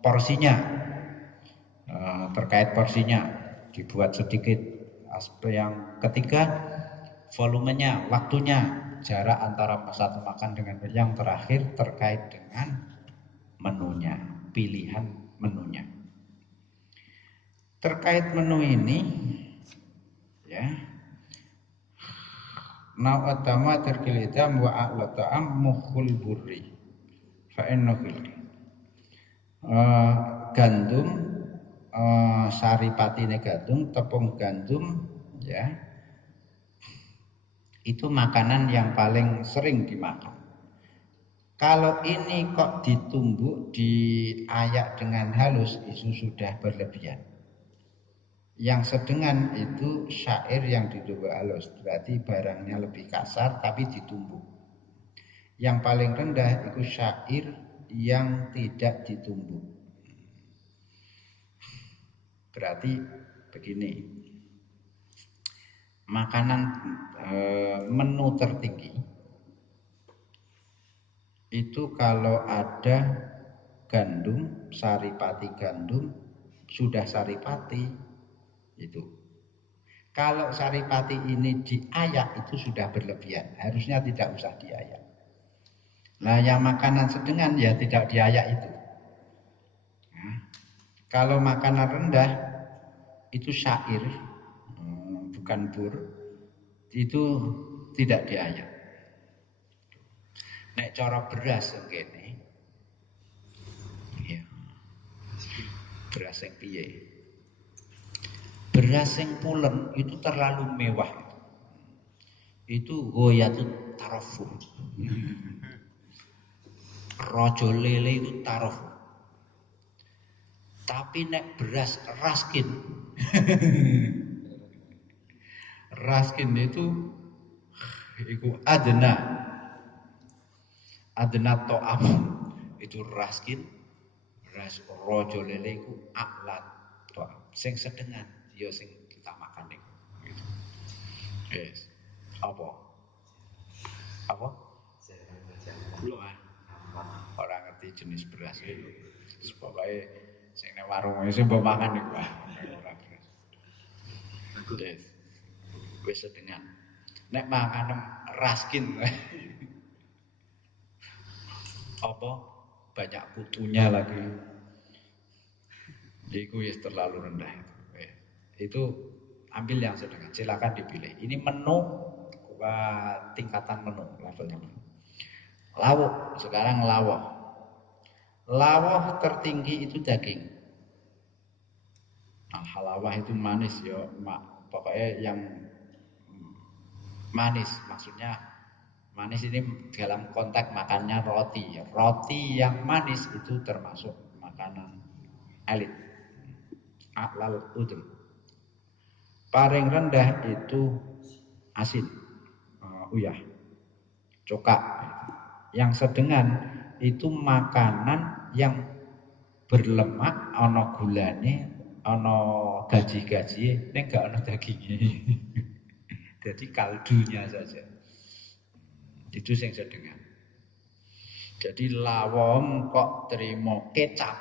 porsinya, terkait porsinya dibuat sedikit. Aspek yang ketiga, volumenya, waktunya, jarak antara satu makan dengan yang terakhir terkait dengan menunya, pilihan menunya. Terkait menu ini, ya, nau'atama terkilidam wa a'lata'am mukhul burri fa'innohil gandum, saripatine gandum, tepung gandum, ya, itu makanan yang paling sering dimakan. Kalau ini kok ditumbuk, diayak dengan halus, itu sudah berlebihan. Yang sedengan itu syair yang ditumbuk halus, berarti barangnya lebih kasar tapi ditumbuk. Yang paling rendah itu syair yang tidak ditumbuk. Berarti begini, makanan menu tertinggi itu kalau ada gandum, saripati gandum, sudah saripati itu. Kalau saripati ini diayak itu sudah berlebihan, harusnya tidak usah diayak. Nah, yang makanan sedengan ya tidak diayak itu. Nah, kalau makanan rendah itu syair, bukan bur, itu tidak diayak. Nek cara beras ngene. Ya. Beras yang piye? Beras yang pulen itu terlalu mewah. Itu goyatun tarofu. Rojo lele itu tarofu. Tapi nek beras raskin. Raskin itu adena to'am itu raskin, beras rojo lele itu aklat to'am sing sedengan ya sing kita makan itu gitu. Yes. Apa belum orang ngerti jenis beras itu pokoknya sing nang warung wis mbok makan iku ora beras. Yes. Wis sedengan nek makan raskin apa banyak kutunya lagi itu terlalu rendah itu ambil yang sedang silakan dipilih. Ini menu tingkatan menu levelnya menu. Lawuh sekarang lawuh tertinggi itu daging. Nah, halawah itu manis ya pokoknya yang manis maksudnya manis ini dalam konteks makannya roti yang manis itu termasuk makanan elit aklal udum. Paling rendah itu asin uyah cokak. Yang sedengan itu makanan yang berlemak ana gulane ana gaji-gaji ning gak ana dagingnya. Jadi kaldunya saja. Itu yang sedengan. Jadi lawom kok terima kecap.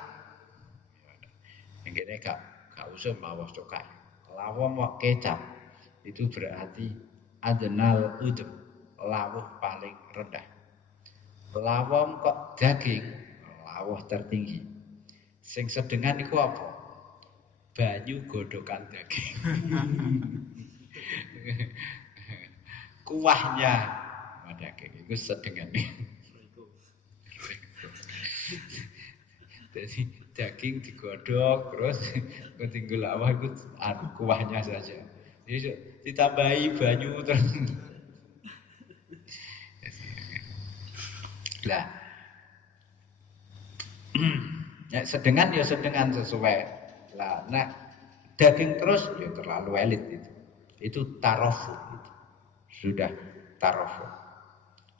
Yang kene gak usah mawa cokai. Lawom kok kecap. Itu berarti adnal udum, lawuh paling rendah. Lawom kok daging, lawuh tertinggi. Sing sedengan iku apa? Banyu godokan daging. Kuahnya daging itu sedengan. Jadi daging digodok terus tinggal awal itu kuahnya saja. Jadi ditambahi banyu terus. Lah. Ya sedengan ya sedengan sesuai. Lah nah daging terus ya terlalu elit itu. Itu tarofu itu. Sudah tarofu.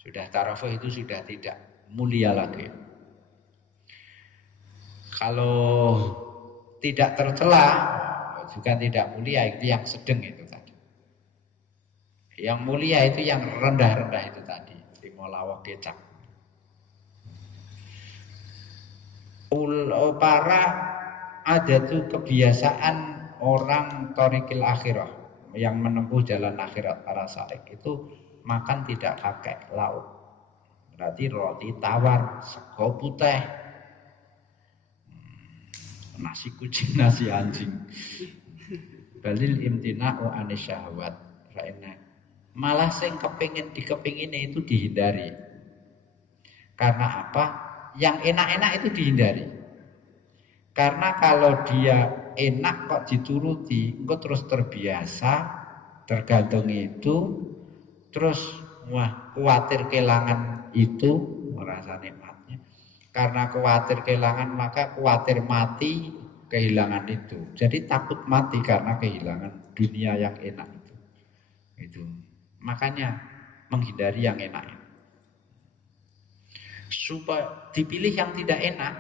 Sudah tarofu itu sudah tidak mulia lagi. Kalau tidak tercela juga tidak mulia itu yang sedang itu tadi. Yang mulia itu yang rendah-rendah itu tadi, limo lawak kecap. para ada tuh kebiasaan orang thoriqil akhirah yang menempuh jalan akhirat para salik itu makan tidak pakai lauk. Berarti roti tawar, sego putih, nasi kucing, nasi anjing. Balil imtina'u anis syahwat. Malah sing dikepingin itu dihindari. Karena apa? Yang enak-enak itu dihindari. Karena kalau dia enak kok dituruti, engko terus terbiasa, tergantung itu, terus wah khawatir kehilangan itu, merasa nikmatnya. Karena khawatir kehilangan maka khawatir mati kehilangan itu. Jadi takut mati karena kehilangan dunia yang enak itu. Itu. Makanya menghindari yang enak. Supaya dipilih yang tidak enak.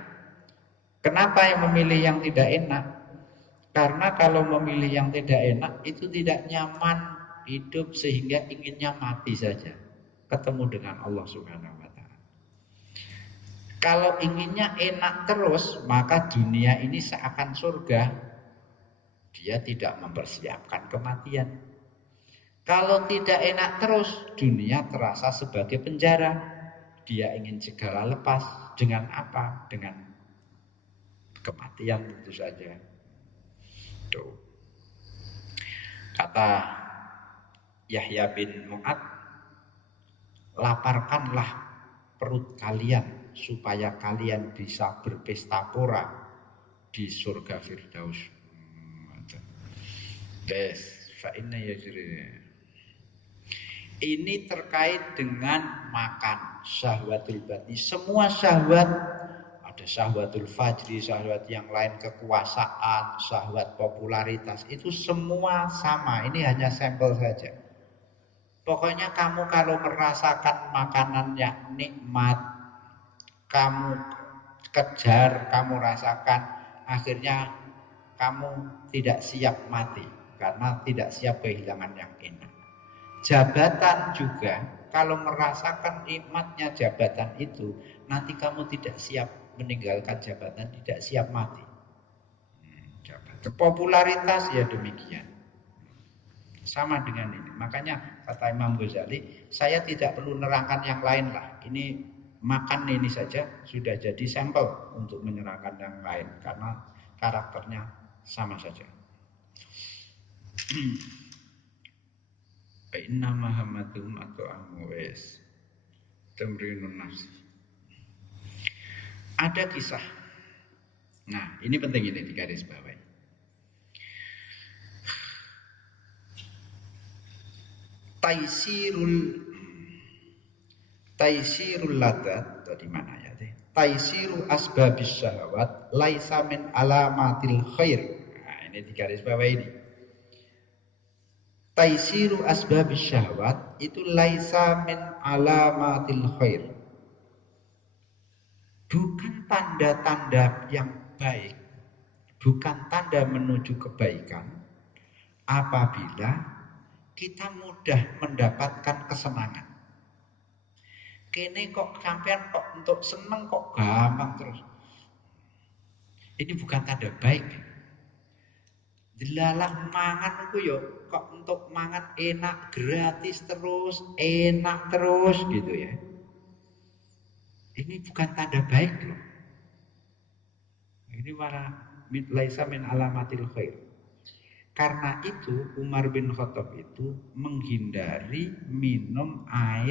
Kenapa yang memilih yang tidak enak? Karena kalau memilih yang tidak enak itu tidak nyaman hidup sehingga inginnya mati saja. Ketemu dengan Allah Subhanahu wa taala. Kalau inginnya enak terus, maka dunia ini seakan surga. Dia tidak mempersiapkan kematian. Kalau tidak enak terus, dunia terasa sebagai penjara. Dia ingin segera lepas. Dengan apa? Dengan kematian tentu saja. Tuh. Kata Yahya bin Mu'ad, laparkanlah perut kalian supaya kalian bisa berpesta pora di surga Firdaus. Yes, ini terkait dengan makan, syahwatul batni. Semua syahwat, ada syahwatul fajri, syahwat yang lain, kekuasaan, syahwat popularitas, itu semua sama. Ini hanya sampel saja. Pokoknya kamu kalau merasakan makanan yang nikmat, kamu kejar, kamu rasakan, akhirnya kamu tidak siap mati karena tidak siap kehilangan yang enak. Jabatan juga, kalau merasakan nikmatnya jabatan itu, nanti kamu tidak siap meninggalkan jabatan, tidak siap mati. Jabatan. Popularitas ya demikian. Sama dengan ini. Makanya kata Imam Ghazali, saya tidak perlu nerangkan yang lain lah. Ini makan ini saja sudah jadi sampel untuk menyerahkan yang lain karena karakternya sama saja. Inna Muhammadum atau amwes temrinun nafsi. Ada kisah. Nah, ini penting ini digaris bawahi. Taisirul ladat tadi mana ya? Taisiru asbabis syahwat laisa min alamatil khair. Nah, ini digaris bawahi ini. Taisiru asbabis syahwat itu laisa min alamatil khair. Bukan tanda-tanda yang baik, bukan tanda menuju kebaikan apabila kita mudah mendapatkan kesenangan. Kene kok sampean kok untuk seneng kok gampang terus. Ini bukan tanda baik. Delalah mangan itu yo kok untuk mangan enak gratis terus, enak terus gitu ya. Ini bukan tanda baik loh. Ini malah laisa min alamatil khair. Karena itu Umar bin Khattab itu menghindari minum air